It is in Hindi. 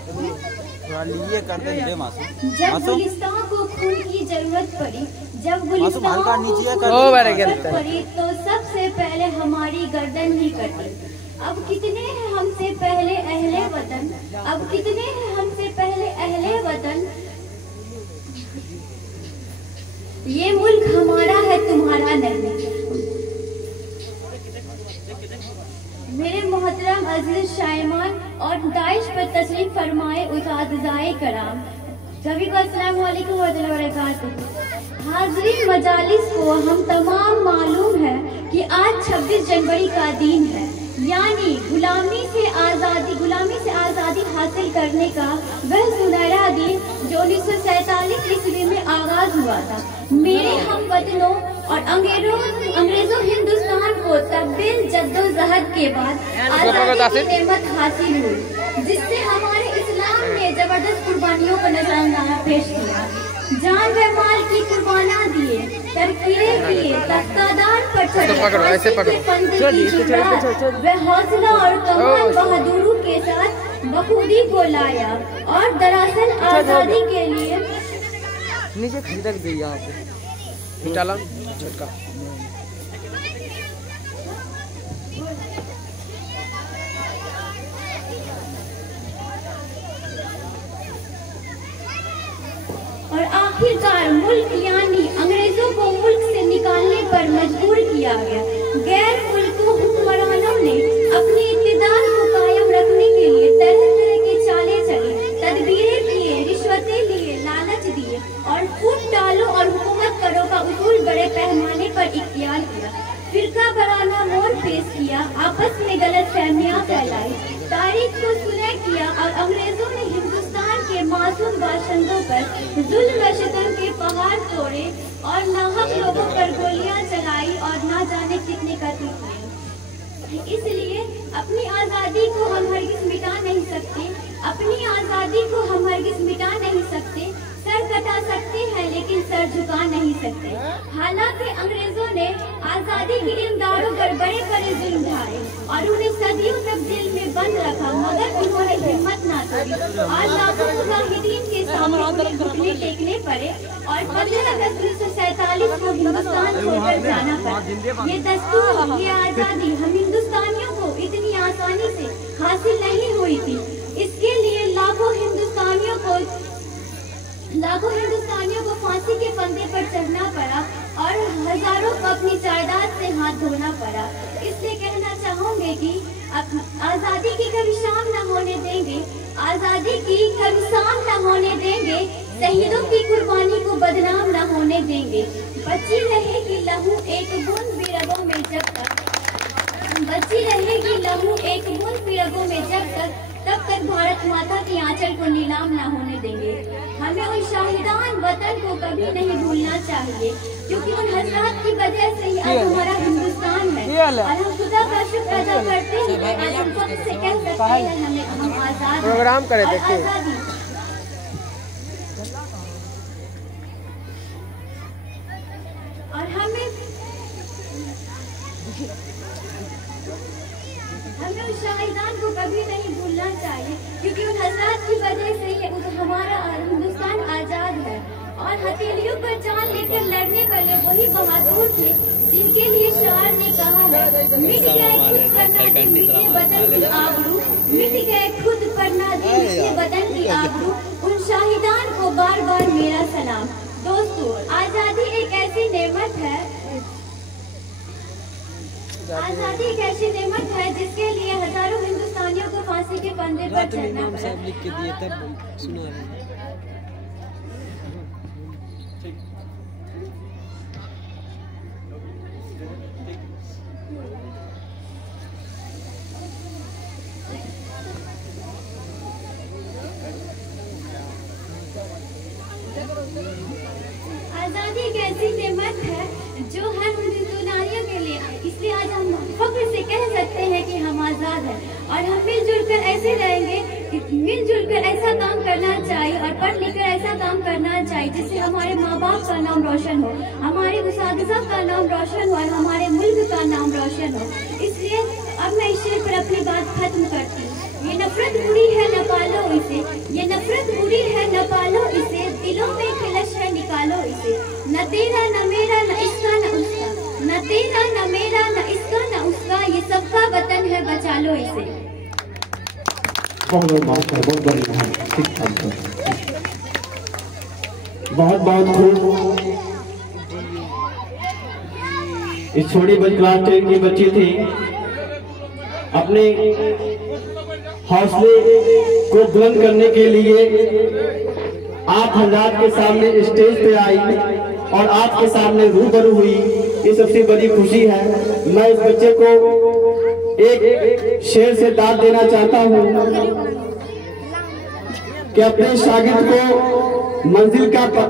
थोड़ा लिए करते हीरे मासूम। जब गुलिस्तान को खून की जरूरत पड़ी, जब गुलिस्तान को नीचे जरूरत पड़ी तो सबसे पहले हमारी गर्दन ही कटी। अब कितने हैं हमसे पहले अहले वतन, अब कितने हैं हमसे पहले अहले वतन। ये मुल्क हमारा है तुम्हारा नहीं। मेरे मोहतरम अजीज शायमान और दाइश पर तशरीफ फरमाए उस्ताद-ए कराम, सभी को अस्सलाम वालेकुम व रहमतुल्लाहि व बरकातहू। हाज़रीन मजालिस को हम तमाम मालूम है कि आज 26 जनवरी का दिन है, यानी गुलामी से आज़ादी हासिल करने का वह सुनहरा दिन जो 1947 ईस्वी में आगाज हुआ था। मेरे हम वतनों और अंग्रेजों हिंदुस्तान को तब्दील जद्दोजहद के बाद आज़ादी की नेमत हासिल हुई, जिससे हमारे इस्लाम ने जबरदस्त कुर्बानियों का नजराना पेश किया। जान व माल की कुर्बाना दिए, तरकीरें किए, तख्तादार पर चढ़े, व हौसला और कमाल बहादुरी के साथ बखूबी को लाया और दरअसल आजादी के लिए नीचे खिसक गई यहाँ पे डाला झटका। और आखिरकार मुल्क यानी अंग्रेजों को मुल्क से निकालने पर मजबूर किया गया। गैर मुल्कों हुक्मरानों ने अपनी इक़्तिदार को कायम रखने के लिए तरह तरह की चालें चली, तदबीरें किए, रिश्वतें लिए, लालच दिए और फूट डालो और हुकूमत करो का उसूल बड़े पैमाने पर इख्तियार किया। फिरका वाराना मोड़ पेश किया, आपस में गलत फहमियाँ फैलाई, तारीख को सुलह किया और अंग्रेजों ने हिंदुस्तान के मासूम बाशिंदों पर जुल्म व सितम के पहाड़ तोड़े और नाहक लोगों पर गोलियां चलाई और ना जाने कितने कत्ल किए। इसलिए अपनी आज़ादी को हम हरगिज़ मिटा नहीं सकते, अपनी आज़ादी को हम हरगिज़ मिटा नहीं सकते। सर कटा सकते हैं लेकिन सर झुका नहीं सकते। हालांकि अंग्रेजों ने आज़ादी के इमदादों पर बड़े बड़े जुल्म ढाए और उन्हें सदियों तक जेल में बंद रखा, मगर उन्होंने हिम्मत न तोड़ी और लाखों मुजाहिदीन के सामने उन्हें घुटने टेकने पड़े और 15 अगस्त 1947 को हिंदुस्तान छोड़कर जाना पड़ा। ये दस्तूर, ये आज़ादी हम हिंदुस्तानियों को इतनी आसानी से हासिल नहीं हुई थी। इसके लिए लाखों हिंदुस्तानियों को फांसी के फंदे पर चढ़ना पड़ा और हजारों को अपनी जायदाद से हाथ धोना पड़ा। इसलिए कहना चाहूँगी कि आज़ादी की कभी शाम न होने देंगे, आज़ादी की कभी शाम न होने देंगे, शहीदों की कुर्बानी को बदनाम न होने देंगे। बची रहेगी लहू एक बूंद भी रगों में जब तक, बची रहेगी लहू एक बूंद भी रगों में जब तक, तब तक भारत माता की आंचल को नीलाम न होने देंगे। हमें उन शाहिदान वतन को कभी नहीं भूलना चाहिए, क्योंकि उन हजरात की वजह से ही आज हमारा हिंदुस्तान है और हम खुदा का शुक्र अदा करते हैं। आज हम सबसे कह सकते हैं हम आजाद प्रोग्राम करे देखिए। और हमें उन शाहिदान को कभी नहीं भूलना चाहिए, क्योंकि उन हजरात की वजह से ही हमारा हिंदुस्तान आजाद है। और हथेलियों पर जान लेकर लड़ने वाले वही बहादुर थे जिनके लिए शायर ने कहा है, मिट गए खुद पर नाज़िम मिटे वतन की आबरू, मिट गए खुद पर नाज़िम मिटे वतन की आबरू। उन शाहिदान को बार बार मेरा सलाम। दोस्तों, आजादी एक ऐसी नेमत है, आजादी एक ऐसी नेमत है जिसके लिए हजारों हिंदुस्तानियों को फांसी के फंदे पर चढ़ना पड़ा। लिख के दिए तब सुना रहे। आजादी एक ऐसी नेमत है जो हर हिंदुस्तानियों के लिए, इसलिए आज हम फख्र से कह सकते हैं कि हम आजाद हैं। और हम मिलजुल कर ऐसे रहेंगे, मिलजुल कर ऐसा काम करना चाहिए और पढ़ लिख कर ऐसा काम करना चाहिए जिससे हमारे माँ बाप का नाम रोशन हो, हमारे उस्ताद-ए का नाम रोशन हो और हमारे मुल्क का नाम रोशन हो। इसलिए अब मैं इस शेर पर अपनी बात खत्म करती हूँ। ये नफरत बुरी है न पालो, इसे, ये नफरत बुरी है न पालो इसे, दिलों में खलश है निकालो इसे। न तेरा न मेरा न इसका न उसका, न तेरा न मेरा न इसका न उसका, ये सबका वतन है बचा लो इसे। बहुत बहुत बढ़िया, बहुत बहुत खूब। इस छोटी बच क्लास 10 की बच्ची थी, अपने हौसले को बुलंद करने के लिए आप हज़ार के सामने स्टेज पे आई और आपके सामने रूबरू हुई, ये सबसे बड़ी खुशी है। मैं इस बच्चे को एक शेर से दाद देना चाहता हूँ कि अपने शागिर्द को मंजिल का